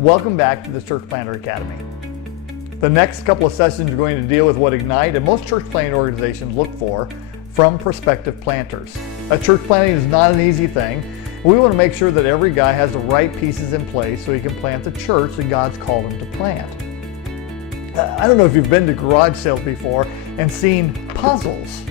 Welcome back to the Church Planter Academy. The next couple of sessions are going to deal with what Ignite and most church planting organizations look for from prospective planters. Church planting is not an easy thing. We want to make sure that every guy has the right pieces in place so he can plant the church that God's called him to plant. I don't know if you've been to garage sales before and seen puzzles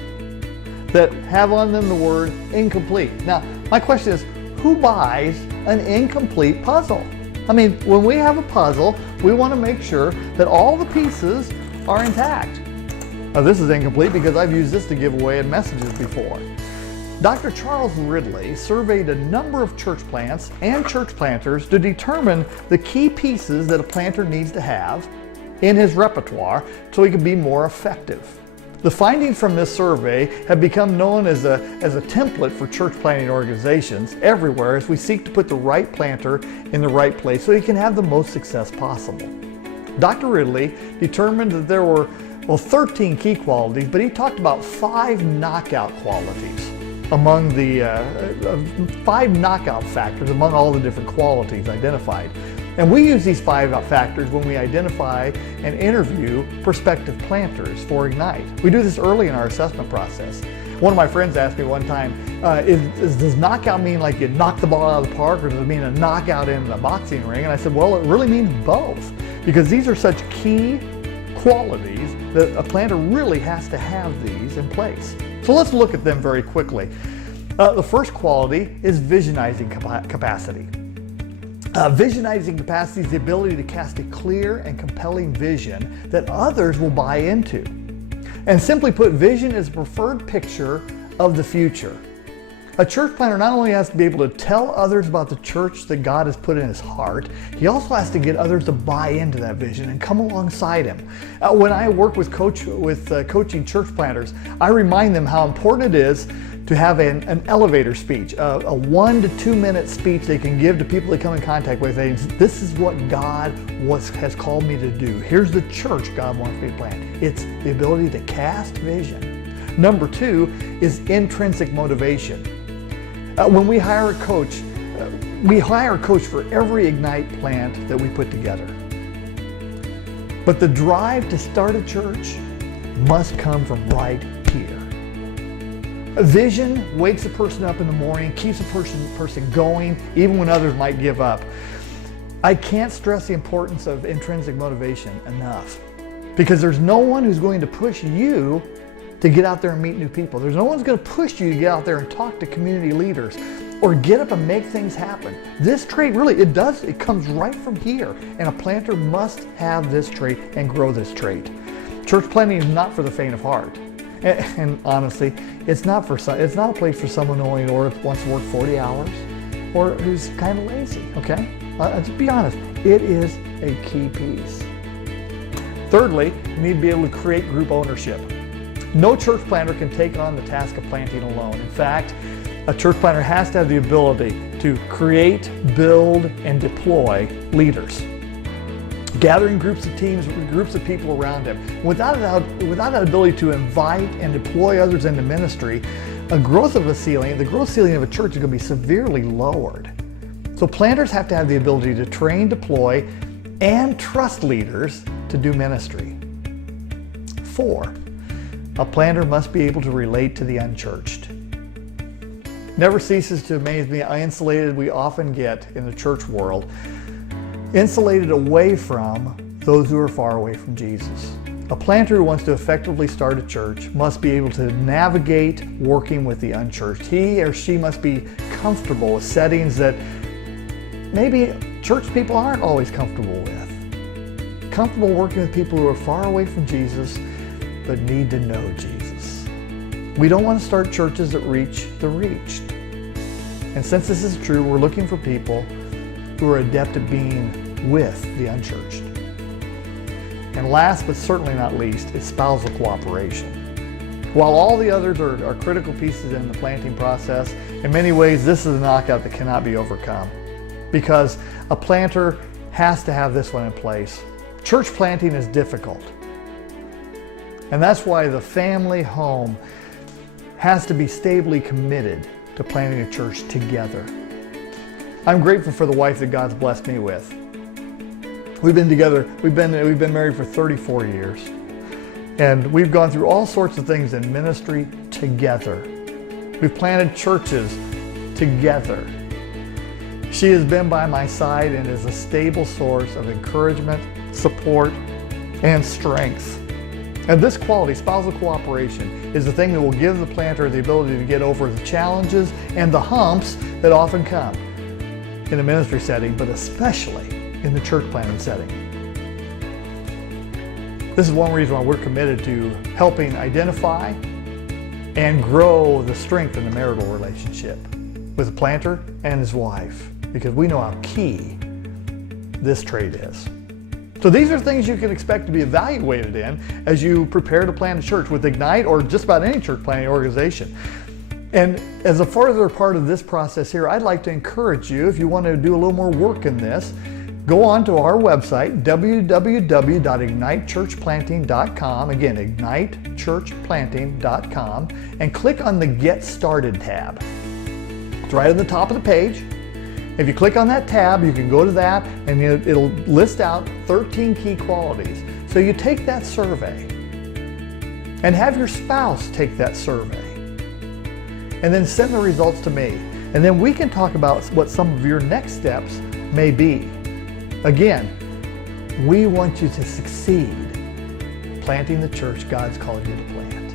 that have on them the word incomplete. Now, my question is, who buys an incomplete puzzle? I mean, when we have a puzzle, we want to make sure that all the pieces are intact. Now, this is incomplete because I've used this to give away in messages before. Dr. Charles Ridley surveyed a number of church plants and church planters to determine the key pieces that a planter needs to have in his repertoire so he can be more effective. The findings from this survey have become known as a template for church planting organizations everywhere as we seek to put the right planter in the right place so he can have the most success possible. Dr. Ridley determined that there were 13 key qualities, but he talked about 5 knockout qualities among the 5 knockout factors among all the different qualities identified. And we use these 5 factors when we identify and interview prospective planters for Ignite. We do this early in our assessment process. One of my friends asked me one time, does knockout mean like you knock the ball out of the park, or does it mean a knockout in the boxing ring? And I said, well, it really means both, because these are such key qualities that a planter really has to have these in place. So let's look at them very quickly. The first quality is visionizing capacity. Visionizing capacity is the ability to cast a clear and compelling vision that others will buy into. And simply put, vision is a preferred picture of the future. A church planter not only has to be able to tell others about the church that God has put in his heart, he also has to get others to buy into that vision and come alongside him. When I work with coaching church planters, I remind them how important it is to have an elevator speech, a 1 to 2 minute speech they can give to people they come in contact with, saying, this is what God has called me to do. Here's the church God wants me to plant. It's the ability to cast vision. Number 2 is intrinsic motivation. When we hire a coach, we hire a coach for every Ignite plant that we put together. But the drive to start a church must come from right here. A vision wakes a person up in the morning, keeps a person going, even when others might give up. I can't stress the importance of intrinsic motivation enough, because there's no one who's going to push you to get out there and meet new people. There's no one's going to push you to get out there and talk to community leaders or get up and make things happen. This trait really, it comes right from here, and a planter must have this trait and grow this trait. Church planting is not for the faint of heart. And honestly, it's not a place for someone who only wants to work 40 hours or who's kind of lazy, okay? Let's be honest, it is a key piece. Thirdly, you need to be able to create group ownership. No church planter can take on the task of planting alone. In fact, a church planter has to have the ability to create, build, and deploy leaders, gathering groups of teams, groups of people around him. Without that ability to invite and deploy others into ministry, the growth ceiling of a church is going to be severely lowered. So planters have to have the ability to train, deploy, and trust leaders to do ministry. 4, a planter must be able to relate to the unchurched. Never ceases to amaze me how insulated we often get in the church world, insulated away from those who are far away from Jesus. A planter who wants to effectively start a church must be able to navigate working with the unchurched. He or she must be comfortable with settings that maybe church people aren't always comfortable with. Comfortable working with people who are far away from Jesus but need to know Jesus. We don't want to start churches that reach the reached. And since this is true, we're looking for people who are adept at being with the unchurched. And last but certainly not least is spousal cooperation. While all the others are critical pieces in the planting process, in many ways this is a knockout that cannot be overcome, because a planter has to have this one in place. Church planting is difficult. And that's why the family home has to be stably committed to planting a church together. I'm grateful for the wife that God's blessed me with. We've been together, we've been married for 34 years. And we've gone through all sorts of things in ministry together. We've planted churches together. She has been by my side and is a stable source of encouragement, support, and strength. And this quality, spousal cooperation, is the thing that will give the planter the ability to get over the challenges and the humps that often come in a ministry setting, but especially in the church planting setting. This is one reason why we're committed to helping identify and grow the strength in the marital relationship with the planter and his wife, because we know how key this trait is. So these are things you can expect to be evaluated in as you prepare to plant a church with Ignite or just about any church planting organization. And as a further part of this process here, I'd like to encourage you, if you want to do a little more work in this, go on to our website, www.ignitechurchplanting.com, again, ignitechurchplanting.com, and click on the Get Started tab. It's right on the top of the page. If you click on that tab, you can go to that and it'll list out 13 key qualities. So you take that survey and have your spouse take that survey and then send the results to me. And then we can talk about what some of your next steps may be. Again, we want you to succeed planting the church God's called you to plant.